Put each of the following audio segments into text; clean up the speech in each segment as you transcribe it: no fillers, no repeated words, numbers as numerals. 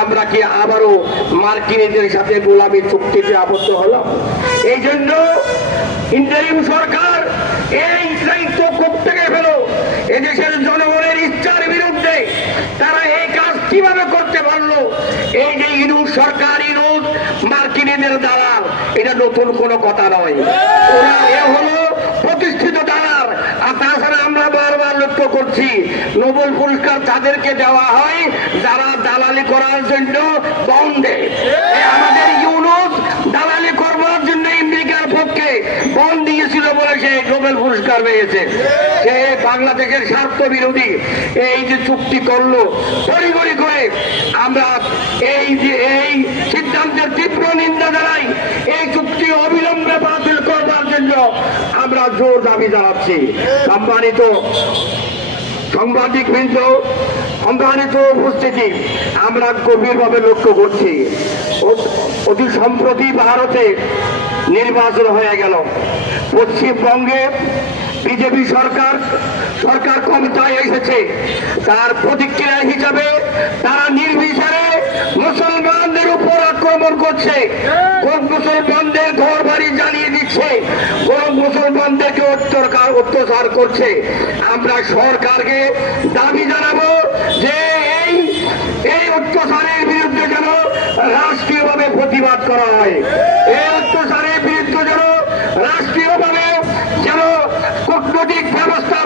আমরা কি আবারও মার্কিনীদের সাথে গোলামি চুক্তিতে আবদ্ধ হলাম? এই জন্য ইন্টারিম সরকার এই দায়িত্ব থেকে পেল এদেশের জনগণের ইচ্ছার বিরুদ্ধে তারা এই কাজ কিভাবে করতে পারলো? এই যে ইনুস সরকার, ইনুস মার্কিনীদের দালাল, এটা নতুন কোনো কথা নয়। ওরা এ হলো প্রতিষ্ঠিত দালাল। আর তাছাড়া আমরা বারবার লক্ষ্য করছি নোবেল পুরস্কার তাদেরকে দেওয়া হয় যারা দালালি করার জন্য বন্ড দেয়। আমাদের ইউনুস দালালি করবার জন্য আমেরিকার পক্ষে বন্ড দিয়েছিল বলে সে নোবেল পুরস্কার পেয়েছে। সে বাংলাদেশের স্বার্থ বিরোধী এই যে চুক্তি করলো তড়িঘড়ি করে, আমরা এই সিদ্ধান্তের তীব্র নিন্দা জানাই। এই চুক্তি অবিলম্বে বাতিল করবার জন্য আমরা জোর দাবি জানাচ্ছি। সম্মানিত সাংবাদিকবৃন্দ, সম্মানিত উপস্থিতি, আমরা গভীরভাবে লক্ষ্য করছি অতি সম্প্রতি ভারতে নির্বাচন হয়ে গেল। পশ্চিমবঙ্গে বিজেপি সরকার ক্ষমতায় এসেছে। তার প্রতিক্রিয়া হিসাবে তারা নির্বিচারে মুসলমানদের উপর আক্রমণ করছে, কোন মুসলমানদের ঘর বাড়ি জ্বালিয়ে দিচ্ছে, কোন মুসলমানদেরকে অত্যাচার করছে। আমরা সরকারকে দাবি জানাবো যে এই অত্যাচারের বিরুদ্ধে যেন রাষ্ট্রীয়ভাবে প্রতিবাদ করা হয়। এই অত্যাচারের বিরুদ্ধে যেন রাষ্ট্রীয়ভাবে যেন কূটনৈতিক ব্যবস্থা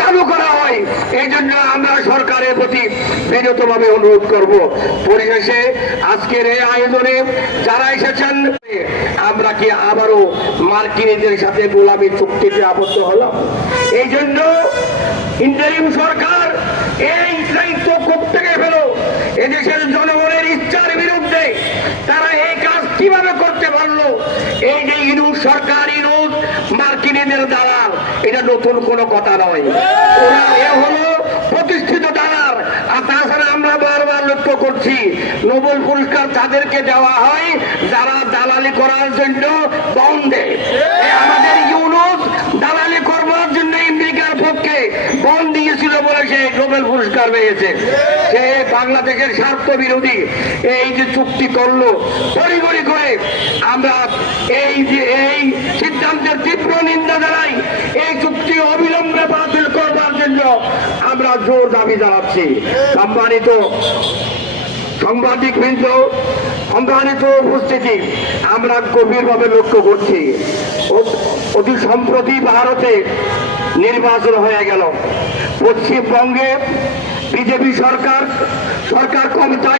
চালু করা হয়। এই জন্য আমরা সরকারের প্রতি বিনীতভাবে অনুরোধ করব। পরিশেষে আজকের এই আয়োজনে যারা এসেছেন, আমরা কি আবারও মার্কিনীদের সাথে গোলামি চুক্তিতে আবদ্ধ হলাম? এই জন্য ইন্টারিম সরকার এই দায়িত্ব থেকে পেল এদেশের জনগণের ইচ্ছার বিরুদ্ধে তারা এই কাজ কিভাবে করতে পারলো? এই যে ইনুস সরকার, ইনুস মার্কিনীদের দালাল, এটা নতুন কোনো কথা নয়। ওরা এ হলো প্রতিষ্ঠিত দালাল। আর তাছাড়া আমরা বারবার লক্ষ্য করছি নোবেল পুরস্কার তাদেরকে দেওয়া হয় যারা দালালি করার জন্য বন্ড দেয়। আমাদের ইউনুস দালালি করবার জন্য আমেরিকার পক্ষে বন্ড দিয়েছিল বলে সে নোবেল পুরস্কার পেয়েছে। সে বাংলাদেশের স্বার্থ বিরোধী এই যে চুক্তি করলো তড়িঘড়ি করে, আমরা এই সিদ্ধান্তের তীব্র নিন্দা জানাই। এই চুক্তি অবিলম্বে বাতিল করবার জন্য আমরা জোর দাবি জানাচ্ছি। সম্মানিত সাংবাদিকবৃন্দ, সম্মানিত উপস্থিতি, আমরা গভীরভাবে লক্ষ্য করছি অতি সম্প্রতি ভারতে নির্বাচন হয়ে গেল। পশ্চিমবঙ্গে বিজেপি সরকার ক্ষমতায়